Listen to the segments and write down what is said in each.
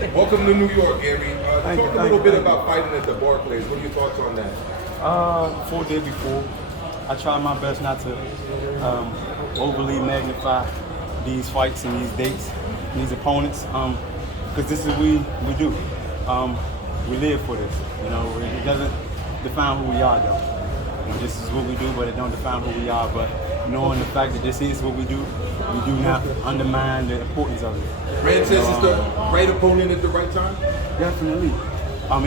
Welcome to New York, Gary. Talk a little bit Thank about you. fighting at the Barclays. What are your thoughts on that? 4 days before, I try my best not to overly magnify these fights and these dates, and these opponents, because this is what we do. We live for this. It doesn't define who we are, though. This is what we do, but it don't define who we are. But knowing the fact that this is what we do not undermine the importance of it. Rand says it's the right opponent at the right time? Definitely.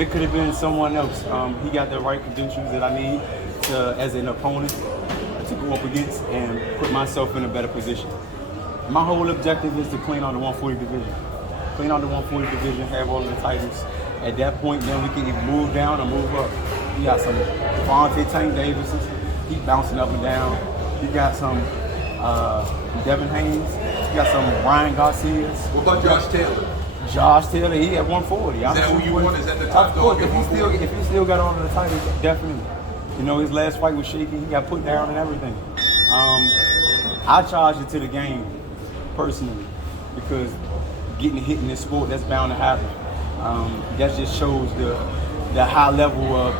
It could have been someone else. He got the right credentials that I need as an opponent to go up against and put myself in a better position. My whole objective is to clean out the 140 division. Clean out the 140 division, have all of the titles. At that point, then we can either move down or move up. You got some Devontae Tank Davises, keep bouncing up and down. You got some Devin Haynes. You got some Ryan Garcias. What about Josh Taylor? Josh Taylor, he at 140. Is that who you want? Is that the top dog at 140? If he still got all of the titles, definitely. His last fight was shaky. He got put down and everything. I charged it to the game, personally, because getting hit in this sport, that's bound to happen. That just shows the high level of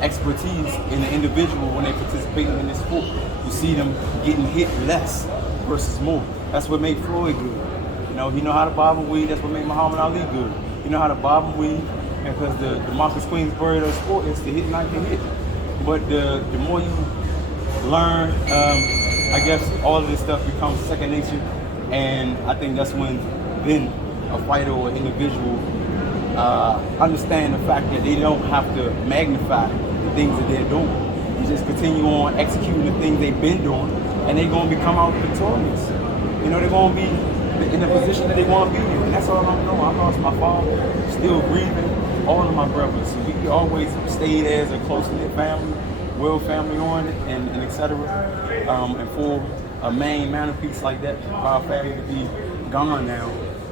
expertise in the individual when they participate in this sport. You see them getting hit less versus more. That's what made Floyd good. He know how to bob and weave. That's what made Muhammad Ali good. He know how to bob and weave, because the Marcus Queensberry of the sport is to hit and not get hit. But the more you learn, I guess all of this stuff becomes second nature, and I think that's when then a fighter or an individual understand the fact that they don't have to magnify the things that they're doing. You just continue on executing the things they've been doing, and they're going to become out victorious. They're going to be in the position that they want to be in. And that's all I'm doing. I lost my father, still grieving, all of my brothers. So we always stayed as a close-knit family, well family oriented, and et cetera. And for a main mantelpiece like that, for our family to be gone now,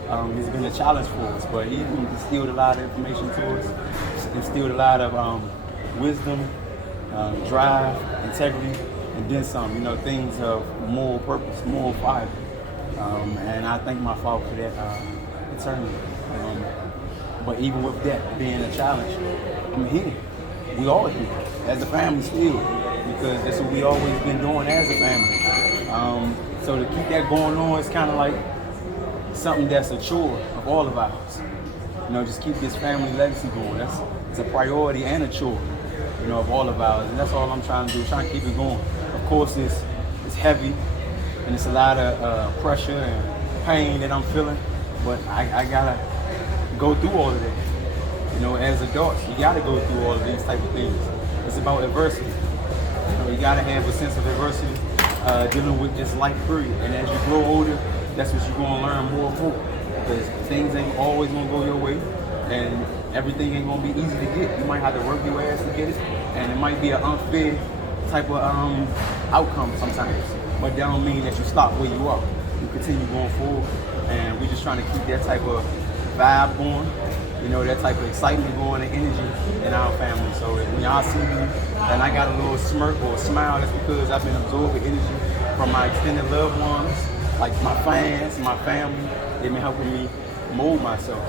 has been a challenge for us. But he instilled a lot of information to us, instilled a lot of wisdom, drive, integrity, and then some, things of moral purpose, moral fiber. And I thank my father for that eternally. But even with that being a challenge, I'm here. We all here as a family still, because that's what we always been doing as a family. So to keep that going on is kind of like something that's a chore of all of ours. Just keep this family legacy going. It's a priority and a chore, of all of ours. And that's all I'm trying to do, trying to keep it going. Of course, it's heavy, and it's a lot of pressure and pain that I'm feeling, but I gotta go through all of that. As adults, you gotta go through all of these type of things. It's about adversity. You gotta have a sense of adversity dealing with this life period. And as you grow older, that's what you're gonna learn more and more. Because things ain't always gonna go your way, and everything ain't gonna be easy to get. You might have to work your ass to get it, and it might be an unfair type of outcome sometimes. But that don't mean that you stop where you are. You continue going forward, and we're just trying to keep that type of vibe going, that type of excitement going and energy in our family. So when y'all see me and I got a little smirk or a smile, that's because I've been absorbing energy from my extended loved ones, like my fans, my family. They've been helping me mold myself.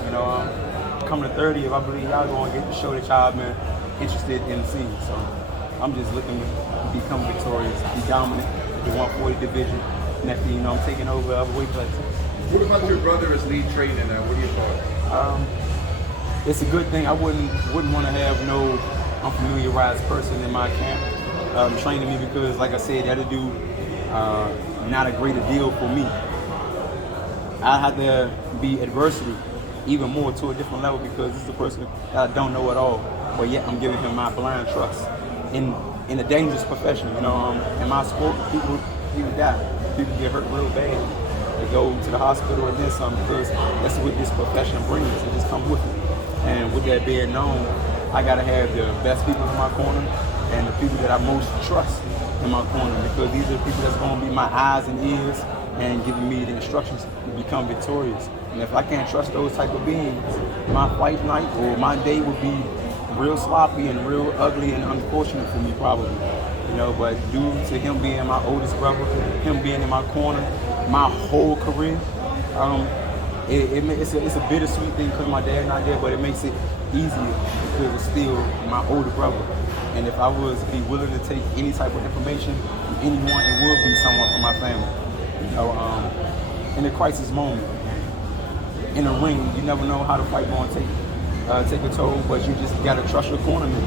Coming to 30th, I believe y'all gonna get to show that y'all been interested in the scene. So I'm just looking to become victorious, be dominant, the 140 division. Next thing you know, I'm taking over other weight classes. What about your brother as lead trainer now? What are your thoughts? It's a good thing. I wouldn't want to have no unfamiliarized person in my camp training me, because, like I said, that'll do not a greater deal for me. I have to be adversity even more to a different level, because this is a person that I don't know at all, but yet I'm giving him my blind trust in a dangerous profession. In my sport, people die. People get hurt real bad. They go to the hospital or then something, because that's what this profession brings. It just comes with it. And with that being known, I gotta have the best people in my corner and the people that I most trust in my corner, because these are the people that's gonna be my eyes and ears and giving me the instructions to become victorious. And if I can't trust those type of beings, my fight night or my day would be real sloppy and real ugly and unfortunate for me, probably. But due to him being my oldest brother, him being in my corner my whole career, it's a bittersweet thing because my dad's not there, but it makes it easier because it's still my older brother. And if I was to be willing to take any type of information from anyone, it would be someone from my family. In a crisis moment, in a ring, you never know how the fight going to take a toll, but you just got to trust your cornerman,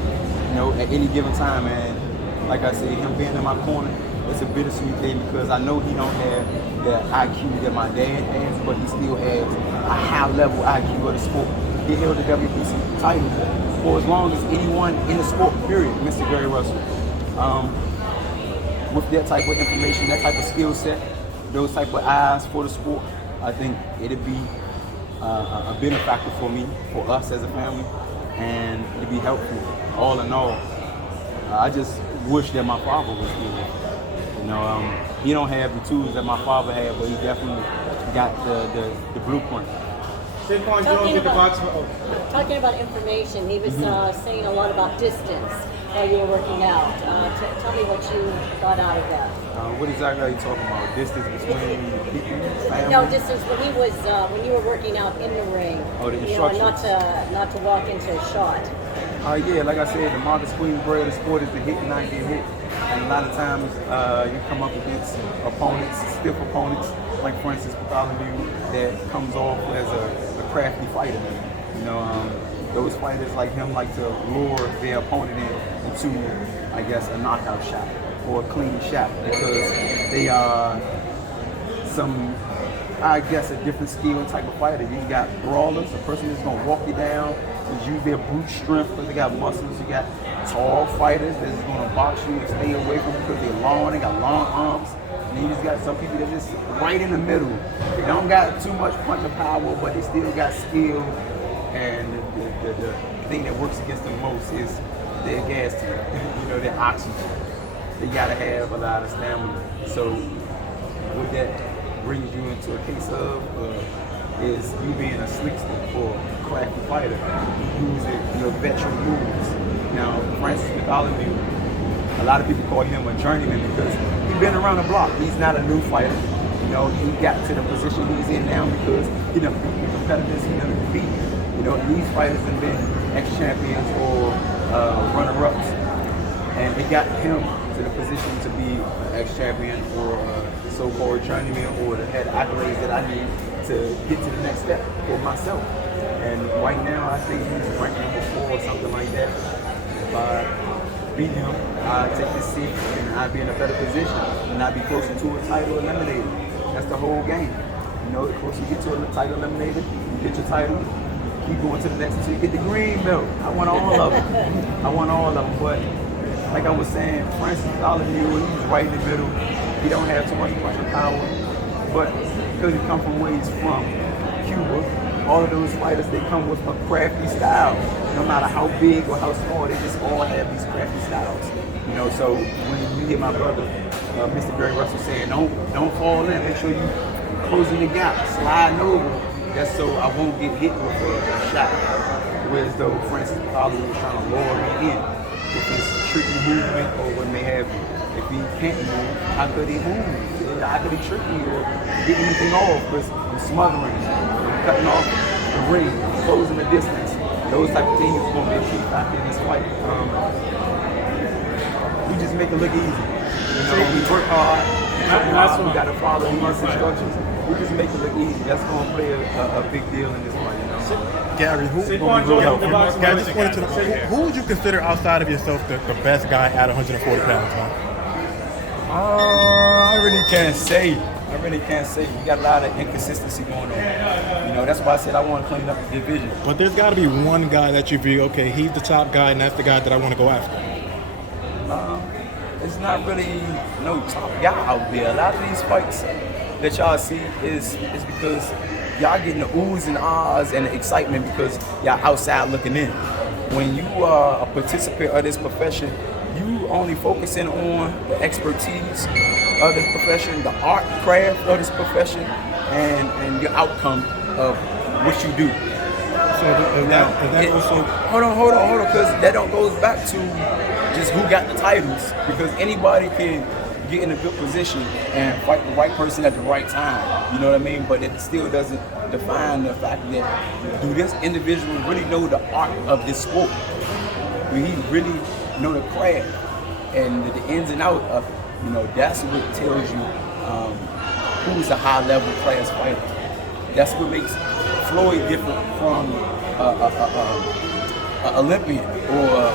at any given time. And like I said, him being in my corner, it's a bittersweet thing because I know he don't have the IQ that my dad has, but he still has a high-level IQ of the sport. He held the WBC title for as long as anyone in the sport, period, Mr. Gary Russell. With that type of information, that type of skill set, those type of eyes for the sport, I think it'd be a benefactor for me, for us as a family, and it'd be helpful. All in all, I just wish that my father was here. He don't have the tools that my father had, but he definitely got the blueprint. Talking about information, he was saying a lot about distance while you were working out. Tell me what you got out of that. What exactly are you talking about? Distance between people, family? No, distance when he was when you were working out in the ring. Oh, the instructions. Not to walk into a shot. Yeah, like I said, the Marcus Queensborough of the sport is the hit and not get hit. And a lot of times you come up against opponents, stiff opponents, like for instance Bartholomew, that comes off as a crafty fighter. Those fighters like him like to lure their opponent into, I guess, a knockout shot or a clean shot because they are a different skill type of fighter. You got brawlers, a person that's gonna walk you down, use their brute strength because they got muscles. You got tall fighters that's gonna box you and stay away from you because they're long, they got long arms. And then you just got some people that just right in the middle. They don't got too much punch of power, but they still got skill. And the thing that works against them most is their gas tank, their oxygen. They gotta have a lot of stamina. So what that brings you into a case of is you being a slickster or crafty fighter, using your veteran moves. Now, Francis Bartholomew, a lot of people call him a journeyman because he's been around the block. He's not a new fighter. He got to the position he's in now because he done beat the competitors, he done beat. These fighters have been ex-champions or runner-ups, and it got him to the position to be an ex-champion or a so-called journeyman or to have the accolades that I need to get to the next step for myself. And right now, I think he's ranked number 4 or something like that. If I beat him, I'd take this seat and I'd be in a better position and I'd be closer to a title eliminator. That's the whole game. The closer you get to a title eliminator, you get your title, keep going to the next until you get the green belt. I want all of them. But like I was saying, Francis Bartholomew, he's right in the middle. He don't have too much punch of power, but because he come from where he's from, Cuba, all of those fighters, they come with a crafty style. No matter how big or how small, they just all have these crafty styles. So when you hear my brother, Mr. Gary Russell saying, don't fall in, make sure you closing the gap, sliding over. That's so I won't get hit with a shot. Whereas though Francis Bartholomew was trying to lure me in with his tricky movement or what may have you. If he can't move, how could he move? How could he trick me or get anything off? Because he's smothering, cutting off the ring, closing the distance. Those type of things is going to be a key factor in this fight. We just make it look easy. We work hard. We got to follow these instructions. We just make it look easy. That's going to play a big deal in this fight. Gary, who would you consider outside of yourself the best guy at 140 pounds, man? I really can't say. We got a lot of inconsistency going on. That's why I said I want to clean up the division. But there's got to be one guy that you view, okay, he's the top guy, and that's the guy that I want to go after. It's not really no top guy out there. A lot of these fights that y'all see is because y'all getting the oohs and ahs and the excitement because y'all outside looking in. When you are a participant of this profession, you only focusing on the expertise of this profession, the art, craft of this profession, and your outcome of what you do. So hold on, because that don't goes back to just who got the titles. Because anybody can get in a good position and fight the right person at the right time. You know what I mean? But it still doesn't define the fact that do this individual really know the art of this sport? Do he really know the craft and the ins and outs of it? You know, that's what tells you who's a high-level class fighter. That's what makes Floyd different from an Olympian or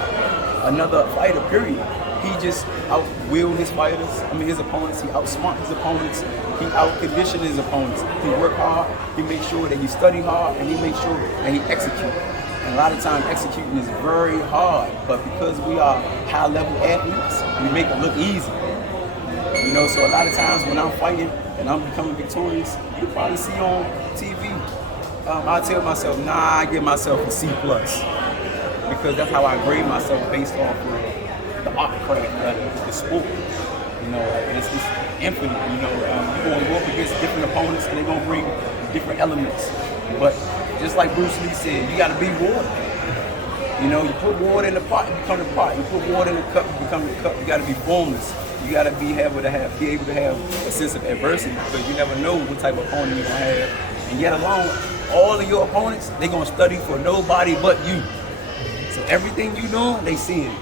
another fighter, period. He just out-willed his fighters, his opponents. He outsmart his opponents. He out-conditioned his opponents. He worked hard. He made sure that he studied hard, and he made sure that he executed. And a lot of times executing is very hard, but because we are high-level athletes, we make it look easy. You know, so a lot of times when I'm fighting and I'm becoming victorious, you probably see on TV, I tell myself, nah, I give myself a C+. Because that's how I grade myself based off of the art craft of the sport. You know, and it's just infinite. You know, you're going to go up against different opponents and they're going to bring different elements. But just like Bruce Lee said, you got to be water. You know, you put water in the pot, you become the pot. You put water in the cup, you become the cup. You got to be formless. You got to be able to have a sense of adversity because you never know what type of opponent you're going to have. And yet alone, all of your opponents, they're going to study for nobody but you. So everything you know, they see it.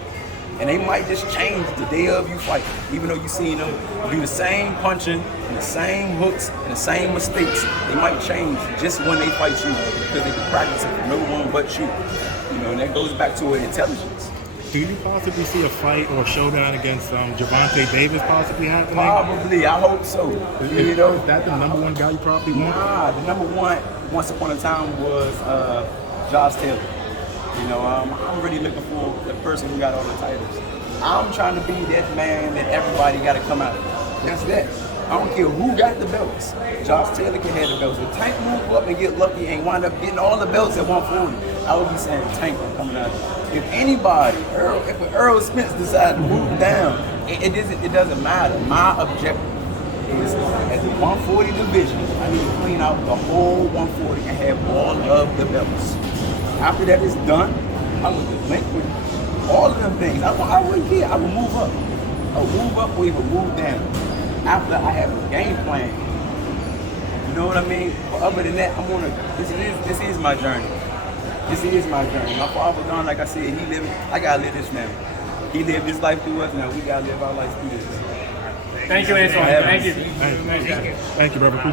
And they might just change the day of you fight. Even though you seen them do the same punching and the same hooks and the same mistakes, they might change just when they fight you because they've been practicing for no one but you. You know, and that goes back to intelligence. Do you possibly see a fight or a showdown against Gervonta Davis possibly happening? Probably, I hope so. You know, is that the number one guy you probably want? Nah, the number one once upon a time was Josh Taylor. You know, I'm really looking for the person who got all the titles. I'm trying to be that man that everybody got to come out. That's that. I don't care who got the belts. Josh Taylor can have the belts. If Tank move up and get lucky and wind up getting all the belts at 140, I would be saying Tank I'm coming out. If anybody, if Earl Spence decided to move down, it doesn't matter. My objective is at the 140 division, I need to clean out the whole 140 and have all of the belts. After that is done, I would relinquish all of them things. I wouldn't care. I would move up. I would move up or even move down. After I have a game plan. You know what I mean? But other than that, this is my journey. This is my journey. My father gone, like I said, I gotta live this now. He lived his life through us, now we gotta live our life through this. Thank you, Antoine. Thank you. Thank you, brother. Appreciate it.